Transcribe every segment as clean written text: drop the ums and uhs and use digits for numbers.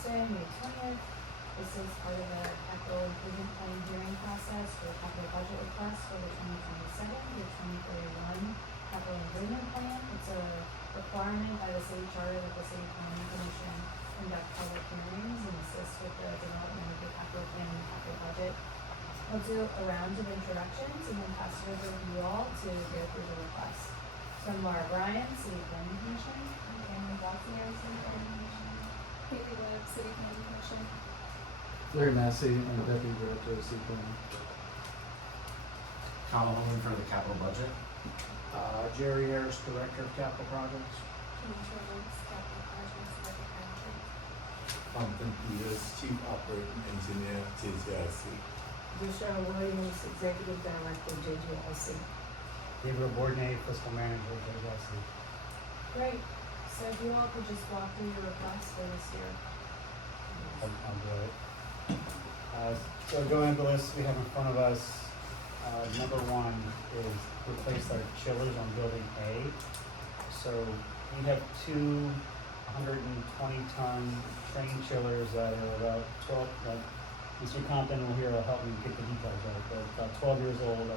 Tuesday, May 20th. This is part of the capital improvement plan hearing process for the capital budget request for the 2027 to 2031 capital improvement plan. It's a requirement by the city charter that the city planning commission conduct public hearings and assist with the development of the capital plan and capital budget. We'll do a round of introductions and then pass it over to you all to go through the request. So Laura Bryan, City Planning Commission. City Planning Commission. Haley Webb, City Planning Commission. Larry Massey, I'm the Deputy Director of City Planning. Kyle Holman for the capital budget. Jerry Harris, Director of Capital Projects. Tanisha Woods, Capital Projects, Market Manager. Compton Peters, Chief Operating Engineer, JJIC. Michelle Williams, Executive Director, JJIC. Gabriel Bourdonnais, Fiscal Manager, JJIC. Great. So if you all could just walk through your request for this year. I'll do it. So going into the list we have in front of us, number one is replace our chillers on building A. So we have two 120-ton train chillers that are about 12, like Mr. Compton will here will help me get the details right, but about 12 years old,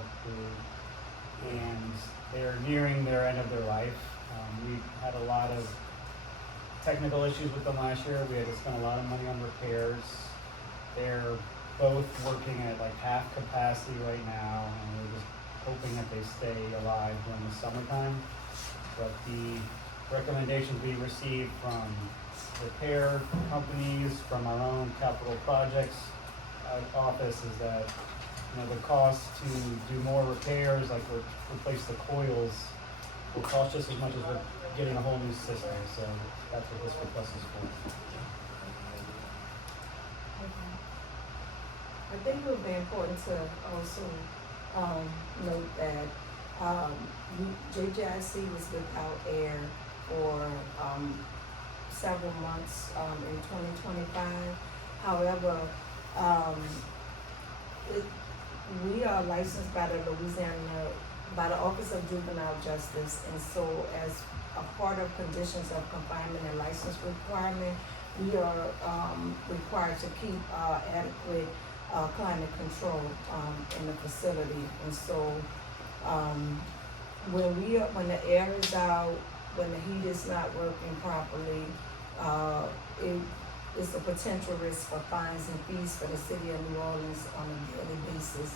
and they're nearing their end of their life. We've had a lot of technical issues with them last year. We had to spend a lot of money on repairs. They're both working at like half capacity right now, and we're just hoping that they stay alive during the summertime. But the recommendations we received from repair companies, from our own capital projects office is that, you know, the cost to do more repairs, like replace the coils, will cost just as much as we're getting a whole new system. So that's what this request is for. I think it would be important to also note that JJIC was without air for several months in 2025. However, we are licensed by the by the Office of Juvenile Justice, and so as a part of conditions of confinement and license requirement, we are required to keep adequate climate control in the facility. And so when the air is out, when the heat is not working properly, it's a potential risk for fines and fees for the city of New Orleans on a daily basis.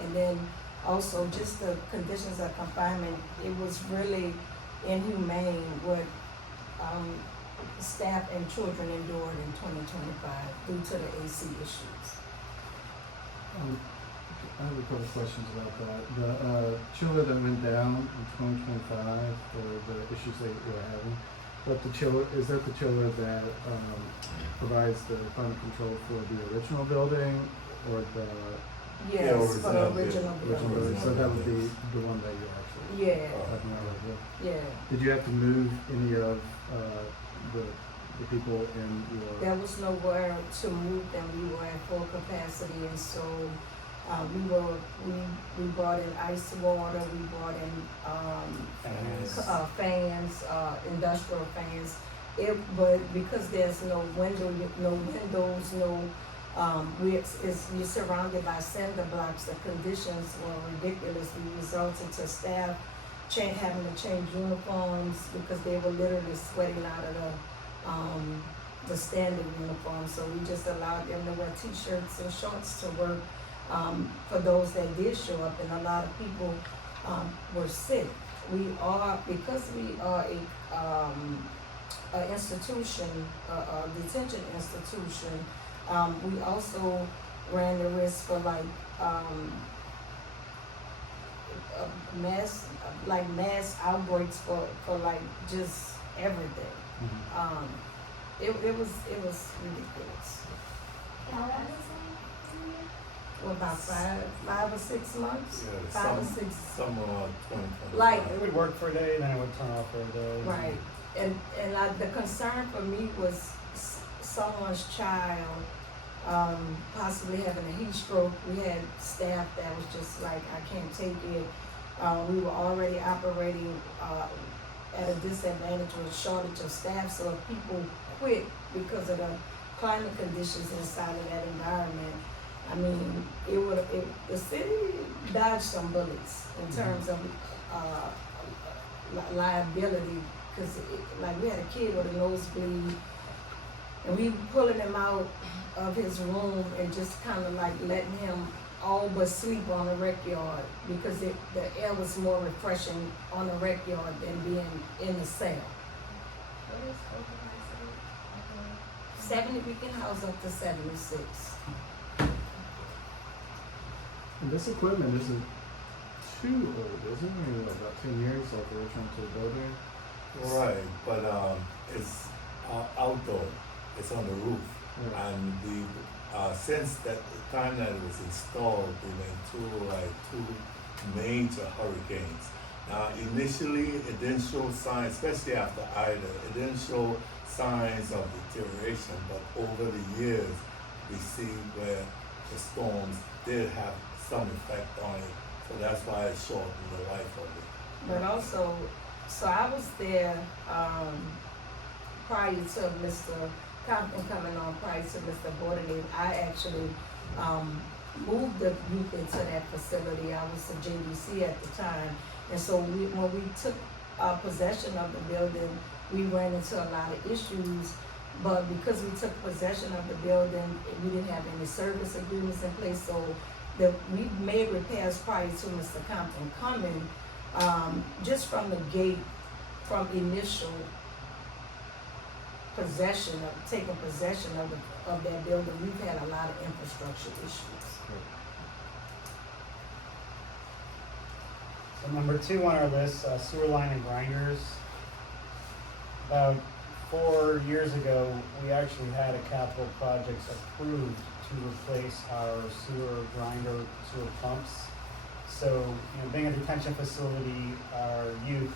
And then also just the conditions of confinement, it was really inhumane what staff and children endured in 2025 due to the AC issues. I have a couple questions about that. The chiller that went down in 2025, the issues that you were having, but the chiller, is that the chiller that provides the climate control for the original building, or the Yes, for the original building. So that would be the one that you're actually talking about right here. Yeah. Did you have to move any of the people in your? There was nowhere to move them. We were at full capacity, and so we brought in ice water. We brought in fans, industrial fans. But because there's no windows, you're surrounded by cinder blocks. The conditions were ridiculous. We resulted to staff having to change uniforms because they were literally sweating out of the standard uniform. So we just allowed them to wear t-shirts and shorts to work for those that did show up, and a lot of people were sick. Because we are a institution, a detention institution. We also ran the risk for mass outbreaks for just everything. Mm-hmm. It was ridiculous. How long is it? Well, about five or 6 months. Yeah, 5 or 6. Summer of 2025. Like- It would work for a day, then it would turn off for a day. Right. And the concern for me was someone's child possibly having a heat stroke. We had staff that was just like, I can't take it. We were already operating at a disadvantage with a shortage of staff, so if people quit because of the climate conditions inside of that environment, I mean, the city dodged some bullets in terms of, liability, cause like we had a kid with a nosebleed, and we pulling him out of his room and just kinda like letting him all but sleep on the rec yard, because the air was more refreshing on the rec yard than being in the cell. What is open capacity? 70, we can house up to 76. And this equipment isn't too old, is it? Maybe about 10 years, like the original to the building. Right, but it's outdoor. It's on the roof, Yeah. and since that the time that it was installed, we went through like 2 major hurricanes. Now, initially, it didn't show signs, especially after Ida. It didn't show signs of deterioration, but over the years, we see where the storms did have some effect on it. So that's why it shortened the life of it. But also, so I was there, prior to Mr. Compton coming on, prior to Mr. Bordenave. I actually, moved the youth into that facility. I was a JDC at the time. And so when we took, possession of the building, we ran into a lot of issues. But because we took possession of the building, we didn't have any service agreements in place, so we made repairs prior to Mr. Compton coming. Just from the gate, from initial taking possession of that building, we've had a lot of infrastructure issues. So number 2 on our list, sewer line and grinders. About 4 years ago, we actually had a capital project approved to replace our sewer grinder, sewer pumps. So, being a detention facility, our youth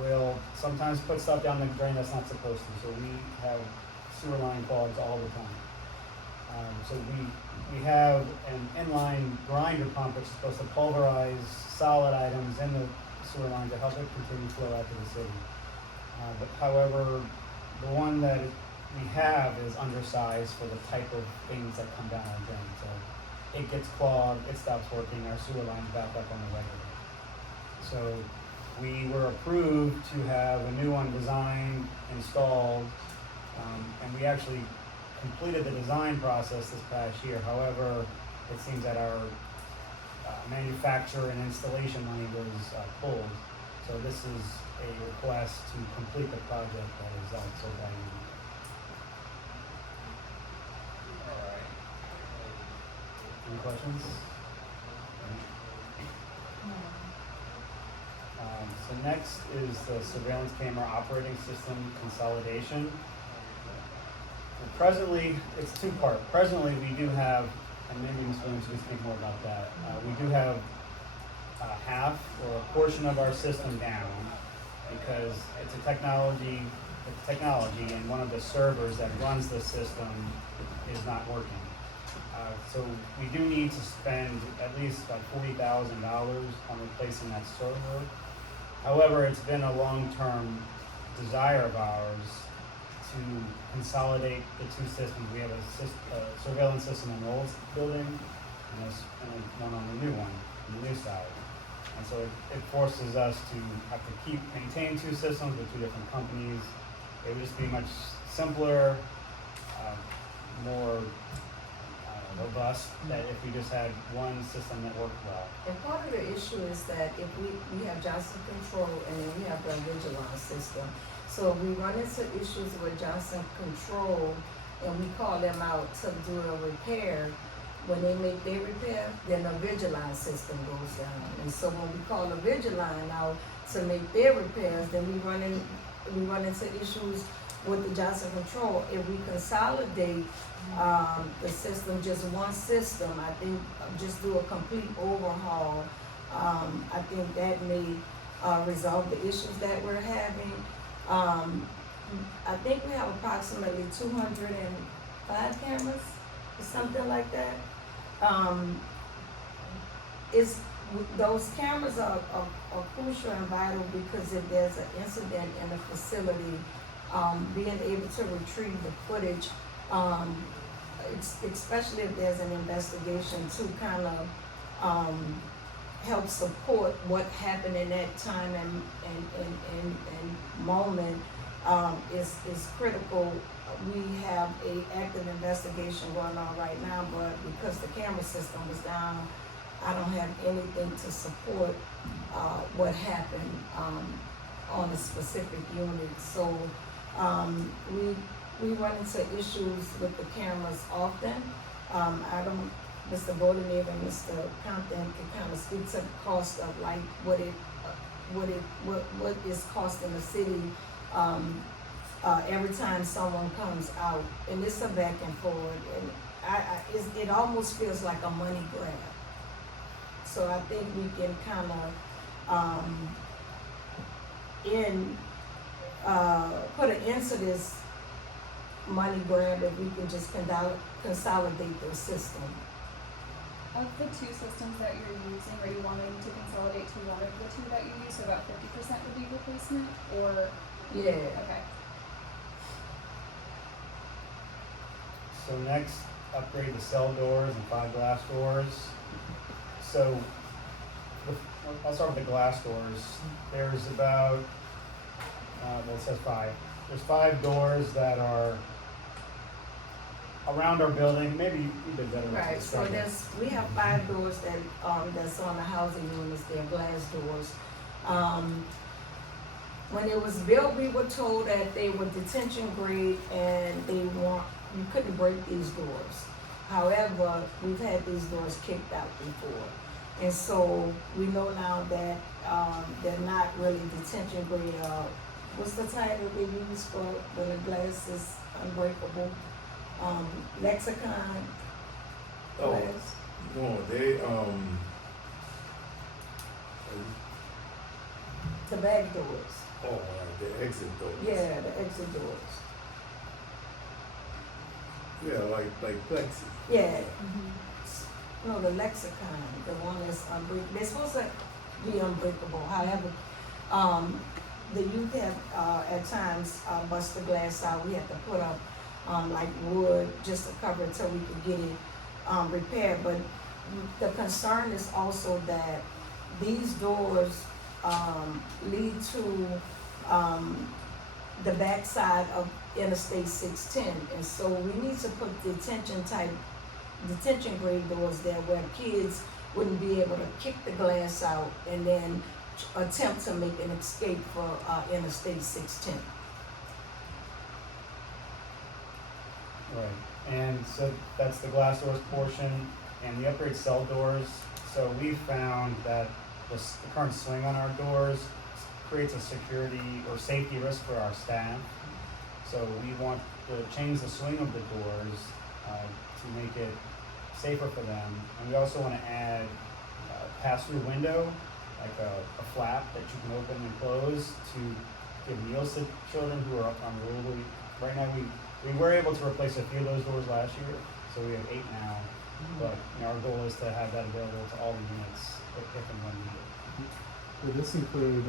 will sometimes put stuff down the drain that's not supposed to. So we have sewer line clogs all the time. So we have an inline grinder pump which is supposed to pulverize solid items in the sewer line to help it continue flow out to the city. But however, the one that we have is undersized for the type of things that come down our drain. So it gets clogged, it stops working, our sewer lines back up on the regular. So we were approved to have a new one designed, installed, and we actually completed the design process this past year. However, it seems that our manufacturer and installation money was pulled. So this is a request to complete the project that is also valued. Any questions? So next is the surveillance camera operating system consolidation. And presently, it's 2-part. Presently, we do have, and maybe Ms. Williams can speak more about that. We do have half or a portion of our system down because it's technology, and one of the servers that runs the system is not working. So we do need to spend at least about $40,000 on replacing that server. However, it's been a long-term desire of ours to consolidate the 2 systems. We have a surveillance system in the old building and one on the new one, on the new side. And so it forces us to have to maintain 2 systems with 2 different companies. It would just be much simpler, more robust, that if we just had one system that worked well. And part of the issue is that if we have Johnson Control and then we have the Vigilance system. So if we run into issues with Johnson Control and we call them out to do a repair, when they make their repair, then the Vigilance system goes down. And so when we call the Vigilance out to make their repairs, then we run into issues with the Johnson Control. If we consolidate the system, just one system, I think just do a complete overhaul. I think that may resolve the issues that we're having. I think we have approximately 205 cameras or something like that. Those cameras are crucial and vital because if there's an incident in a facility, being able to retrieve the footage, especially if there's an investigation to kind of, help support what happened in that time and moment, is critical. We have a active investigation going on right now, but because the camera system was down, I don't have anything to support, what happened, on a specific unit. So, we run into issues with the cameras often. I don't, Mr. Bodemir and Mr. Compton can kind of speak to the cost of like what is costing the city, every time someone comes out, and it's a back and forth, and it almost feels like a money grab. So I think we can kind of, put an end to this money grab if we can just consolidate the system. Of the two systems that you're using, are you wanting to consolidate to one of the two that you use, so about 50% would be replacement, or? Yeah. Okay. So next, upgrade the cell doors and 5 glass doors. So, I'll start with the glass doors. There's about, well, it says 5. There's 5 doors that are around our building. Maybe you did better. Right, so we have 5 doors that, that's on the housing units, they're glass doors. When it was built, we were told that they were detention grade and you couldn't break these doors. However, we've had these doors kicked out before. And so we know now that, they're not really detention grade. What's the title they use for when the glass is unbreakable? Lexicon glass? No, they, The back doors. the exit doors. Yeah, the exit doors. Yeah, like plexi. Yeah, Mm-hmm. no, the lexicon, the one that's unbreakable. They're supposed to be unbreakable. However, the youth have, at times, bust the glass out. We have to put up, like wood just to cover it till we can get it, repaired. But the concern is also that these doors, lead to, the backside of Interstate 610. And so we need to put detention grade doors there where kids wouldn't be able to kick the glass out and then attempt to make an escape for, Interstate 610. Right, and so that's the glass doors portion, and the upgrade cell doors. So we found that the current swing on our doors creates a security or safety risk for our staff. So we want to change the swing of the doors to make it safer for them. And we also want to add a pass-through window, like a flap that you can open and close to give meals to children who are unruly. Right now, we were able to replace a few of those doors last year, so we have 8 now. But our goal is to have that available to all the units if and when needed. Would this include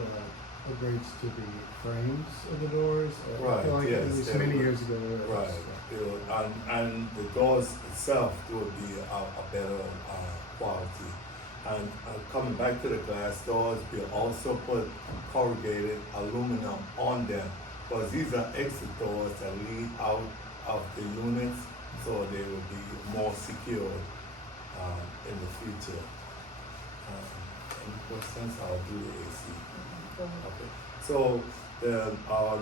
upgrades to the frames of the doors? I feel Right, like yes, at least they many would. years ago. Right, and the doors itself will be a better quality. And coming back to the glass doors, we'll also put corrugated aluminum on them, because these are exit doors that lead out of the units, so they will be more secure in the future. Any questions? I'll do the AC. Okay, so the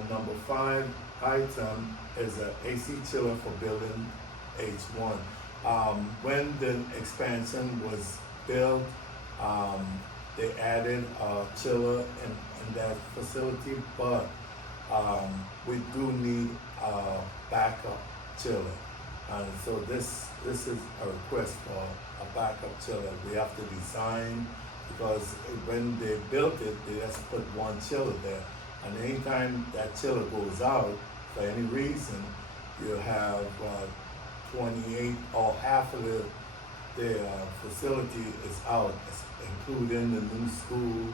number 5 item is an AC chiller for building H1. When the expansion was built, they added a chiller in that facility, but we do need a backup chiller. And so this is a request for a backup chiller. We have to design, because when they built it, they just put one chiller there. And anytime that chiller goes out, for any reason, you have 28 or half of the facility is out, including the new school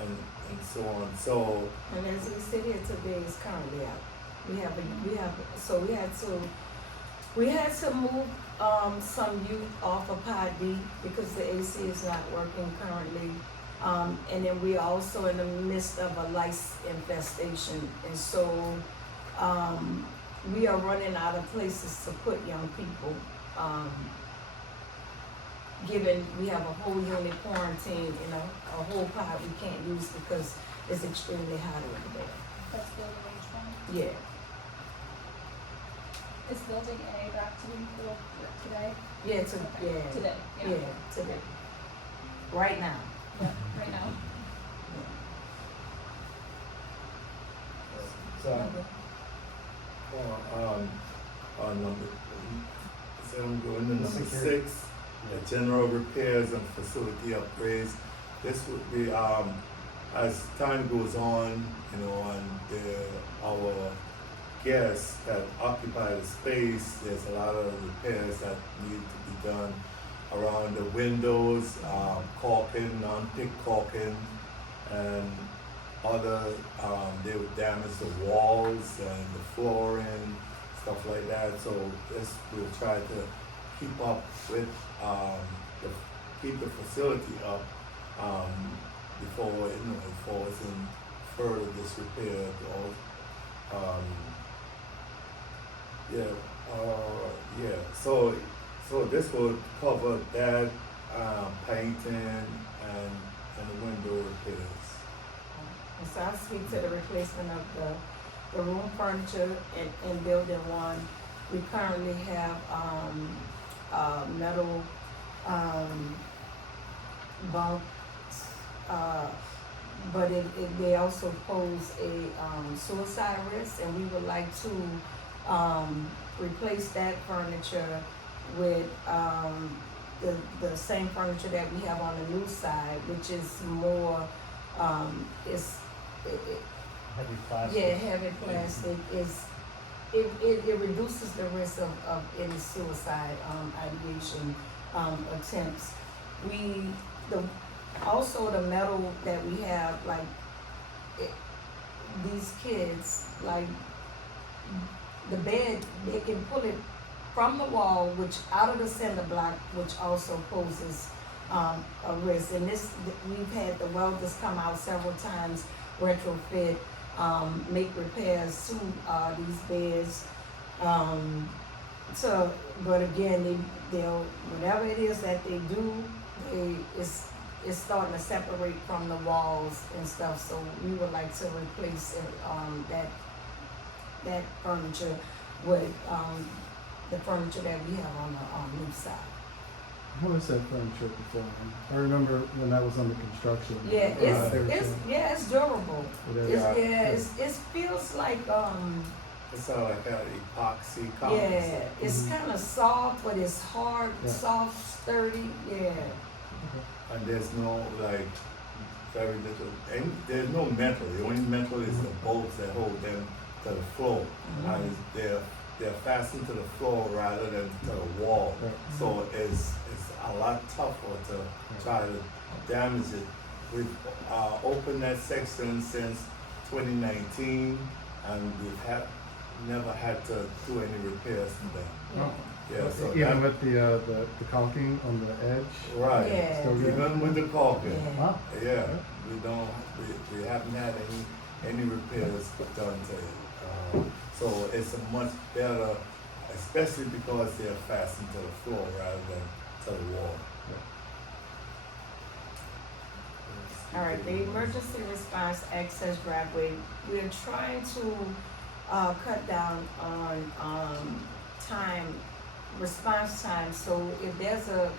and and so on. So And as we sit here today, it's currently out. So we had to move, some youth off of Pod D because the AC is not working currently. And then we're also in the midst of a lice infestation, and so, we are running out of places to put young people. Given we have a whole unit quarantined and a whole pod we can't use because it's extremely hot over there. That's building H1. Yeah, Is building A back to being filled today? yeah, Okay. Today, yeah. yeah, today. Right now. Yeah, right now. So, on number, so I'm going to number Security. 6, the general repairs and facility upgrades. This would be, as time goes on, you know, and our guests that occupy the space, there's a lot of repairs that need to be done around the windows, caulking, non-thick caulking, and other, they would damage the walls and the flooring, stuff like that. So this we'll try to keep up with, keep the facility up, before it falls in further disrepair or, so this will cover that, painting and the window repairs. And so I'll speak to the replacement of the room furniture in building 1. We currently have, metal, bunks, but they also pose a, suicide risk, and we would like to, replace that furniture with, the same furniture that we have on the new side, which is more, heavy plastic. yeah, heavy plastic it reduces the risk of any suicide, ideation, attempts. Also the metal that we have, like, these kids, like, the bed, they can pull it from the wall, which out of the cinder block, which also poses, a risk. And we've had the welders come out several times, retrofit, make repairs to, these beds. But again, they'll, whatever it is that they do, it's starting to separate from the walls and stuff, so we would like to replace, that furniture with, the furniture that we have on the new side. How was that furniture before? I remember when that was under construction. Yeah, they were it's durable. saying- It is. It feels like, It's sort of like an epoxy yeah, composite. it's kinda soft, but it's hard, Yeah. soft, sturdy, yeah. And there's no, like, very little, and there's no metal. The only metal is the bolts that hold them to the floor. And they're fastened to the floor rather than to the wall. Right. So it's a lot tougher to try to damage it. We've opened that section since 2019, and we've never had to do any repairs to them. Yeah. Yeah, so Even that, with the caulking on the edge? right. Yeah. Still good? Even with the caulking. Yeah. Wow. Yeah, we haven't had any repairs done to it. So it's a much better, especially because they're fastened to the floor rather than to the wall. All right, the emergency response access driveway, we're trying to, cut down on, response time. So if there's a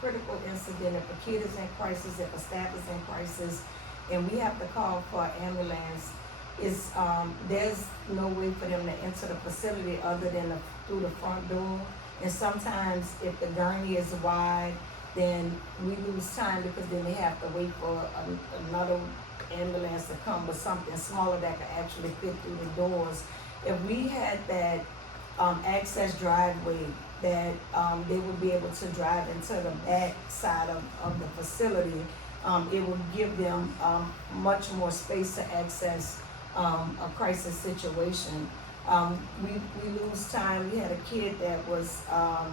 critical incident, if a kid is in crisis, if a staff is in crisis, and we have to call for an ambulance, there's no way for them to enter the facility other than through the front door. And sometimes if the gurney is wide, then we lose time because then they have to wait for another ambulance to come with something smaller that can actually fit through the doors. If we had that, access driveway that, they would be able to drive into the back side of the facility, it will give them, much more space to access, a crisis situation. We lose time. We had a kid that was, I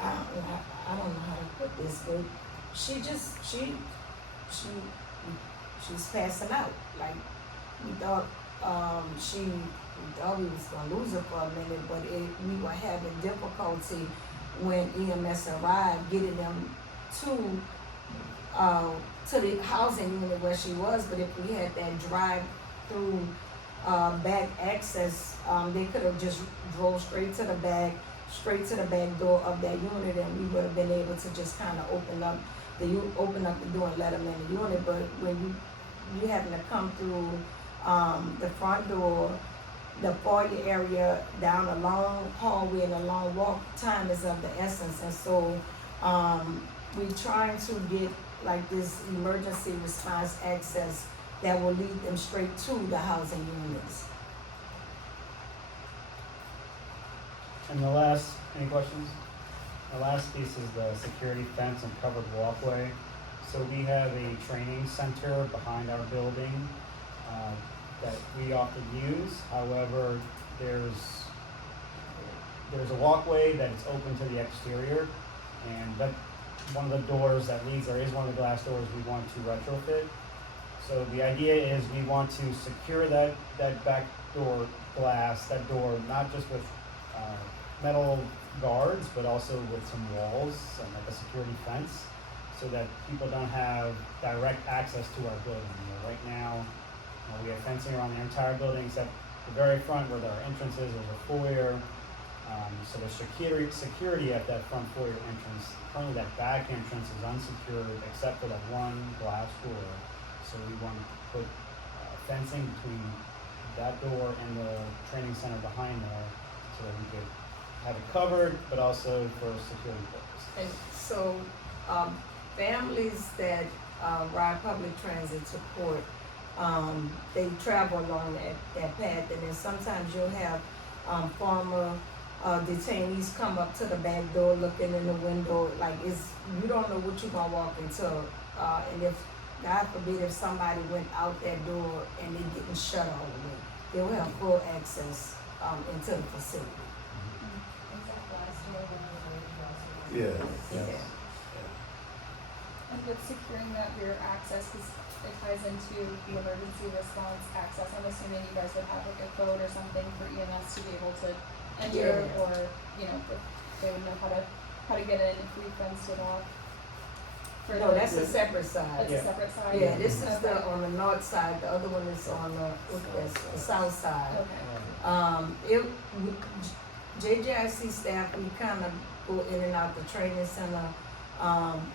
don't know how to put this, but she's passing out. Like, we thought, we thought we was gonna lose her for a minute, but we were having difficulty when EMS arrived, getting them to the housing unit where she was. But if we had that drive-through, back access, they could have just drove straight to the back door of that unit, and we would have been able to just kind of open up the door and let them in the unit. But when you having to come through, the front door, the foyer area, down a long hallway and a long walk, time is of the essence. And so, we trying to get like this emergency response access that will lead them straight to the housing units. And any questions? The last piece is the security fence and covered walkway. So we have a training center behind our building, that we often use. However, there's a walkway that is open to the exterior, and that one of the doors that leads there is one of the glass doors we want to retrofit. So the idea is we want to secure that back door glass, that door, not just with metal guards, but also with some walls and like a security fence, so that people don't have direct access to our building. Right now, we have fencing around the entire building except the very front where our entrance is. There's a foyer. So there's security at that front foyer entrance. Currently, that back entrance is unsecured except for that one glass door. So we want to put fencing between that door and the training center behind there, so that we could have it covered, but also for security purposes. And so, families that ride public transit to court, they travel along that path, and then sometimes you'll have former detainees come up to the back door looking in the window, like you don't know what you're gonna walk into, and if, God forbid, if somebody went out that door and they didn't shut all the way, they'll have full access into the facility. Is that glass door one of the doors? Yes. Yeah. And with securing that rear access, because it ties into the emergency response access, I'm assuming you guys would have like a code or something for EMS to be able to enter, Yeah. or, you know, if they would know how to get in if we fenced it off. For No, that's a separate side. That's Yeah. a separate side? Yeah, this is Okay. on the north side, the other one is on the south side. Okay. JJIC staff, we kind of go in and out the training center,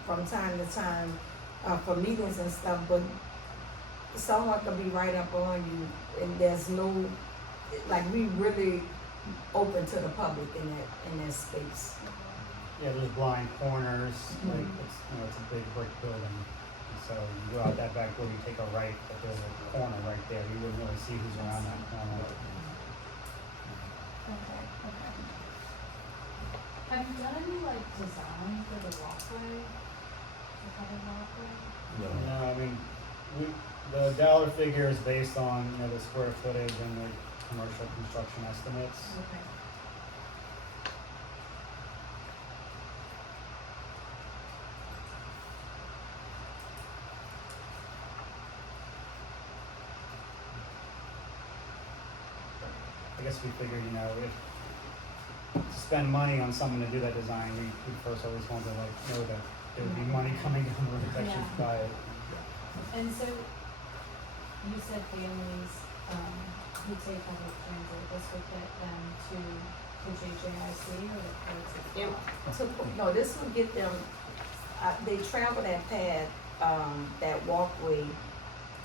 from time to time, for meetings and stuff, but someone could be right up on you, and there's no, like, we really open to the public in that space. Yeah, there's blind corners, like, Mhm. it's a big brick building. And so you go out that back door, you take a right, but there's a corner right there. You wouldn't really see who's around that corner. Okay. Have you done any like design for the walkway? The covered walkway? No. No, I mean, the dollar figure is based on, the square footage and the commercial construction estimates. Okay. I guess we figured, if to spend money on someone to do that design, we first always want to know that there would be money coming down the road to actually Yeah. buy it. And so, you said families, who take public transit, this would get them to the JJIC or the courts as well? No, this will get them, they travel that path, that walkway,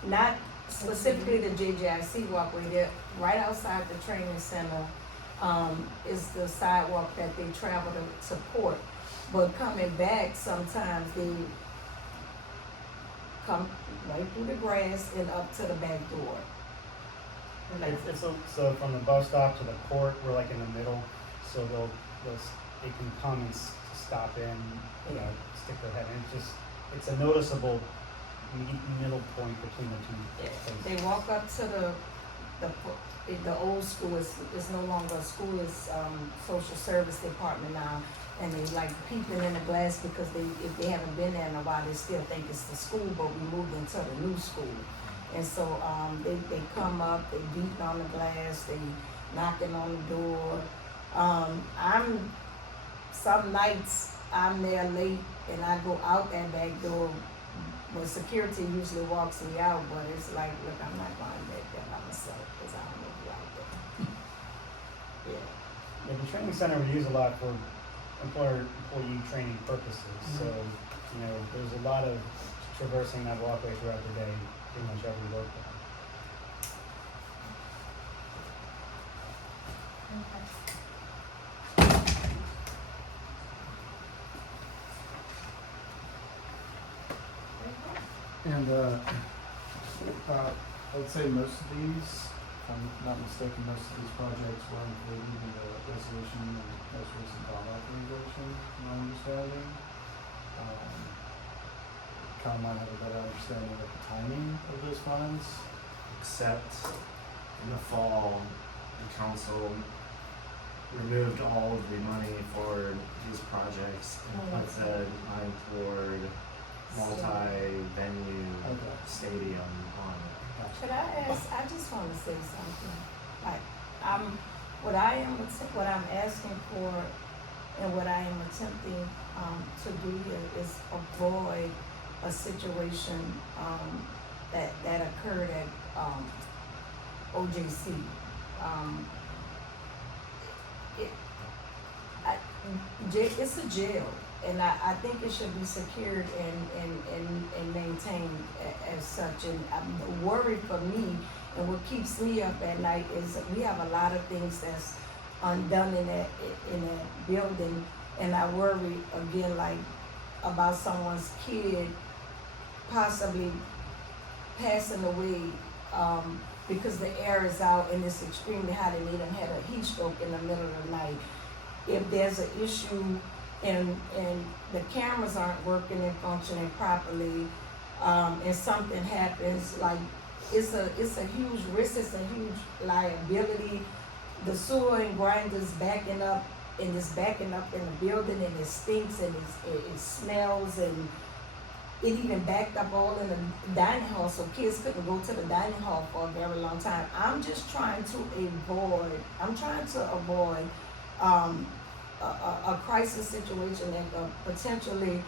not specifically the JJIC walkway, they're right outside the training center, is the sidewalk that they travel to support. But coming back, sometimes they come right through the grass and up to the back door. So from the bus stop to the court, we're like in the middle, so they can come and stop in, stick their head in. it's a noticeable middle point between the two places. They walk up to the old school is no longer a school, it's social service department now, and they like peeping in the glass because if they haven't been there in a while, they still think it's the school, but we moved into the new school. And so they come up, they beating on the glass, they knocking on the door. Some nights I'm there late and I go out that back door when security usually walks me out, but it's like, look, I'm not going back there by myself because I don't know who out there. Yeah. Yeah, the training center we use a lot for employee training purposes, so, you know, there's a lot of traversing that walkway throughout the day, pretty much every work day. Okay. Very good. And I would say most of these, if I'm not mistaken, most of these projects were included in the resolution and most recent bond authorization, my understanding. Kind of might have a better understanding of the timing of those funds. Except in the fall, the council removed all of the money for these projects and put the ninth ward multi-venue Okay. stadium on it. Could I ask, I just want to say something, like, what I'm asking for and what I am attempting, to do here is avoid a situation, that occurred at, OJC. It's a jail, and I think it should be secured and maintained as such. And the worry for me, and what keeps me up at night, is that we have a lot of things that's undone in that building, and I worry again, like, about someone's kid possibly passing away, because the air is out and it's extremely hot and they done had a heat stroke in the middle of the night. If there's an issue and the cameras aren't working and functioning properly, and something happens, like, it's a huge risk, it's a huge liability. The sewer and grinders backing up, and it's backing up in the building, and it stinks, and it smells, and it even backed up all in the dining hall, so kids couldn't go to the dining hall for a very long time. I'm just trying to avoid a crisis situation that could potentially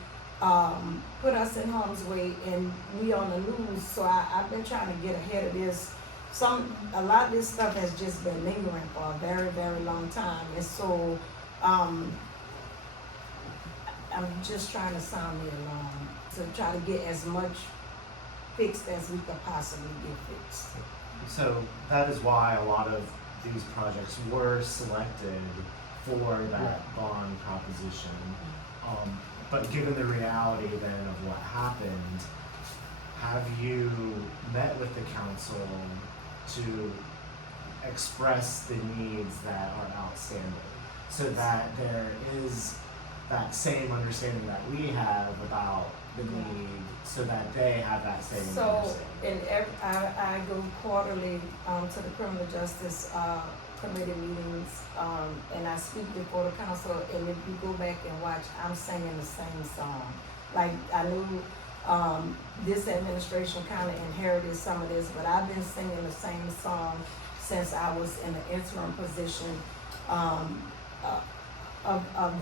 put us in harm's way, and we on the news. So I've been trying to get ahead of this. A lot of this stuff has just been lingering for a very, very long time, and so I'm just trying to sound the alarm to try to get as much fixed as we could possibly get fixed. So that is why a lot of these projects were selected for that bond proposition. But given the reality then of what happened, have you met with the council to express the needs that are outstanding, so that there is that same understanding that we have about the need, so that they have that same understanding? I go quarterly to the criminal justice committee meetings, and I speak before the council, and if you go back and watch, I'm singing the same song. Like, I knew this administration kind of inherited some of this, but I've been singing the same song since I was in the interim position of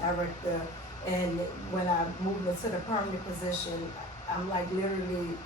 director. And when I moved into the permanent position, I'm like literally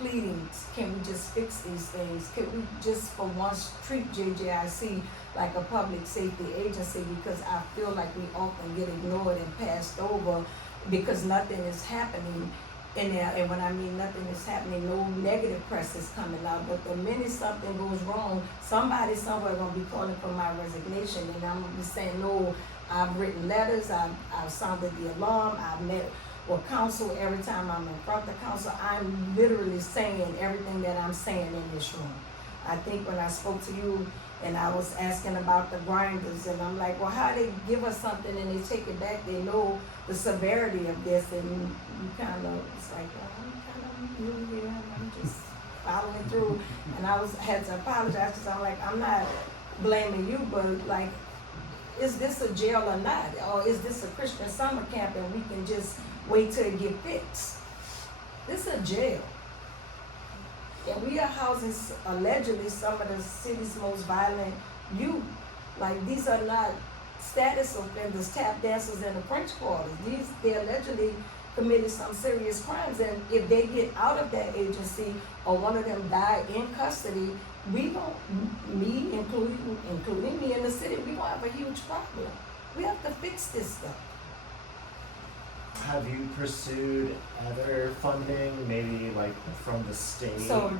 pleading, can we just fix these things? Can we just for once treat JJIC like a public safety agency? Because I feel like we often get ignored and passed over because nothing is happening in there. And when I mean nothing is happening, no negative press is coming out. But the minute something goes wrong, somebody somewhere gonna be calling for my resignation, and I'm gonna be saying, no, I've written letters, I've sounded the alarm, I've met with council. Every time I'm in front of the council, I'm literally saying everything that I'm saying in this room. I think when I spoke to you And I was asking about the grinders, and I'm like, well, how they give us something and they take it back? They know the severity of this, and you kind of, it's like, well, I'm kind of new here, and I'm just following through. And had to apologize because I'm like, I'm not blaming you, but like, is this a jail or not? Or is this a Christian summer camp and we can just wait till it get fixed? This is a jail. And we are housing allegedly some of the city's most violent youth. Like, these are not status offenders, tap dancers in the French quarters. They allegedly committed some serious crimes, and if they get out of that agency or one of them die in custody, we won't, me including me in the city, we won't have a huge problem. We have to fix this stuff. Have you pursued other funding, maybe like from the state? So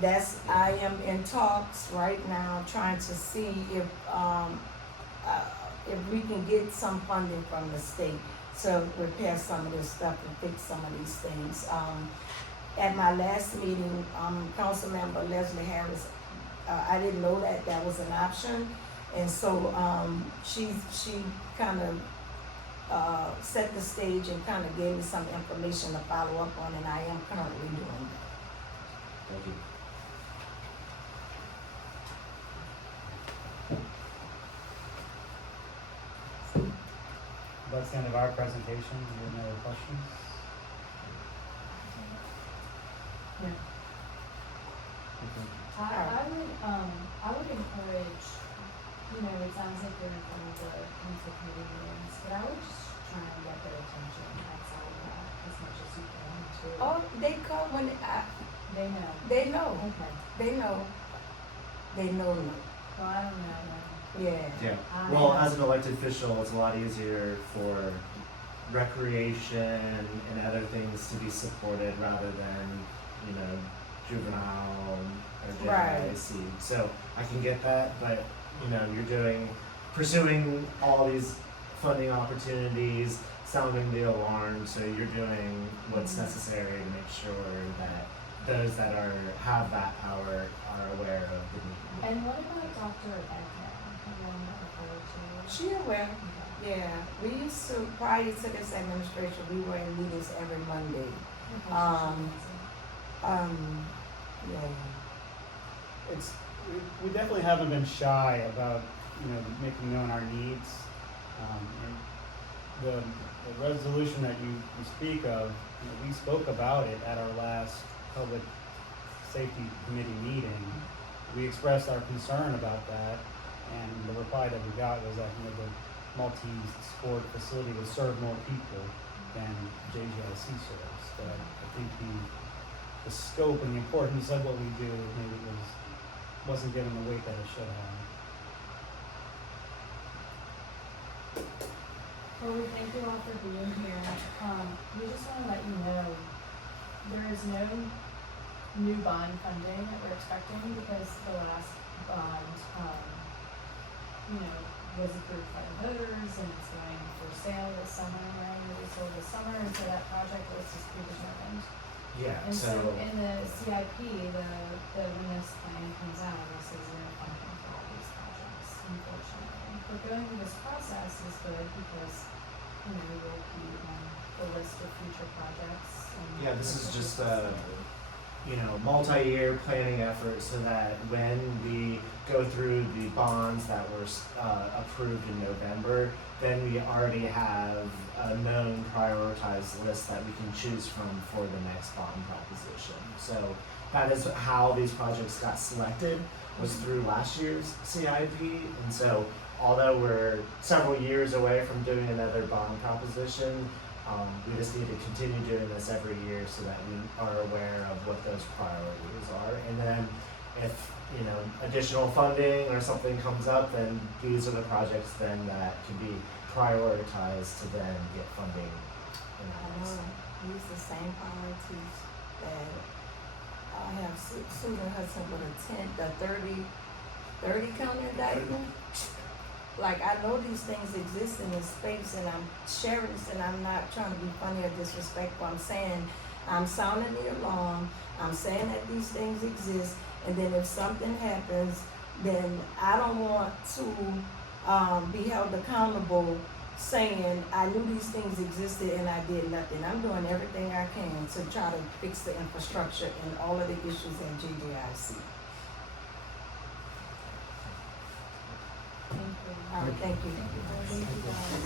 I am in talks right now, trying to see if we can get some funding from the state to repair some of this stuff and fix some of these things. At my last meeting, Councilmember Leslie Harris, I didn't know that was an option, and so she kind of set the stage and kind of gave me some information to follow up on, and I am currently doing that. Thank you. That's the end of our presentation. Do you have any other questions? Yeah. Okay. I would encourage, you know, it sounds like you're in front of the council committee meetings, but I would just try and get their attention outside of that as much as you can too. Oh, they come when They know. they know. Okay. They know. They know me. Well, I don't know then. Yeah. Yeah. I Well, know. as an elected official, it's a lot easier for recreation and other things to be supported rather than, you know, juvenile or Right. JIC. So I can get that, but you know, you're pursuing all these funding opportunities, sounding the alarm, so you're doing what's necessary to make sure that those that have that power are aware of the need. And what about Dr. Edna? The one that referred to? She aware. Okay. Yeah. We used to, prior to this administration, we were in meetings every Monday. Okay, Um, she's Yeah. We definitely haven't been shy about, you know, making known our needs. And the resolution that you speak of, you know, we spoke about it at our last public safety committee meeting. We expressed our concern about that, and the reply that we got was that, you know, the multi-sport facility would serve more people than JGIC serves. But I think the scope and the importance of what we do maybe wasn't given the weight that it should have. Well, we thank you all for being here. We just want to let you know there is no new bond funding that we're expecting because the last bond, you know, was approved by the voters and it's going for sale this summer, right? It was sold this summer, and so that project list is predetermined. Yeah. And so So in the CIP, when this plan comes out, this is zero funding for all these projects, unfortunately. But going through this process is good because, you know, we'll be on the list of future projects. And yeah, this is future just facilities. you know, multi-year planning effort so that when we go through the bonds that were approved in November, then we already have a known prioritized list that we can choose from for the next bond proposition. So that is how these projects got selected, was through last year's CIP. And so although we're several years away from doing another bond proposition, we just need to continue doing this every year so that we are aware of what those priorities are. And then if, you know, additional funding or something comes up, then these are the projects then that can be prioritized to then get funding in I the next. know, use the same priorities that I have Susan Hudson with a 30 county indictment. Like, I know these things exist in this space, and I'm sharing this, and I'm not trying to be funny or disrespectful. I'm saying, I'm sounding the alarm, I'm saying that these things exist, and then if something happens, then I don't want to, be held accountable saying, I knew these things existed and I did nothing. I'm doing everything I can to try to fix the infrastructure and all of the issues at GJIC. Thank you. All right, thank you. Thank you, guys. Thank you, guys.